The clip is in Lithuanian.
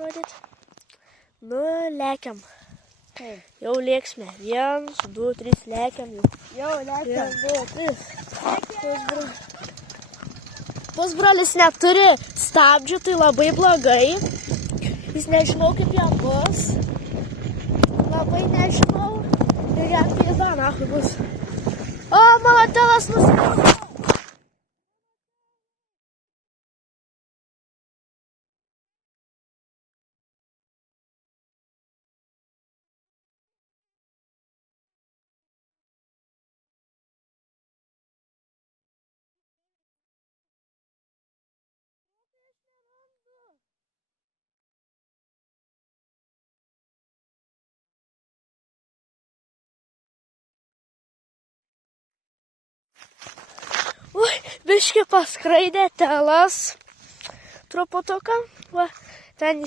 Rodyt. Nu, lekiam. Jau lėksime. 1, 2, 3, lekiam jau. Jau, lekiam. 1, 2, 3. Pusbrolis neturi stabdžių, tai labai blogai. Jis nežinau, kaip jam bus. Labai nežinau. Ir jam pėda, nahui bus. O, mano tėvas nusikalė. Ui, biški paskraidė telas truputuką. Va, ten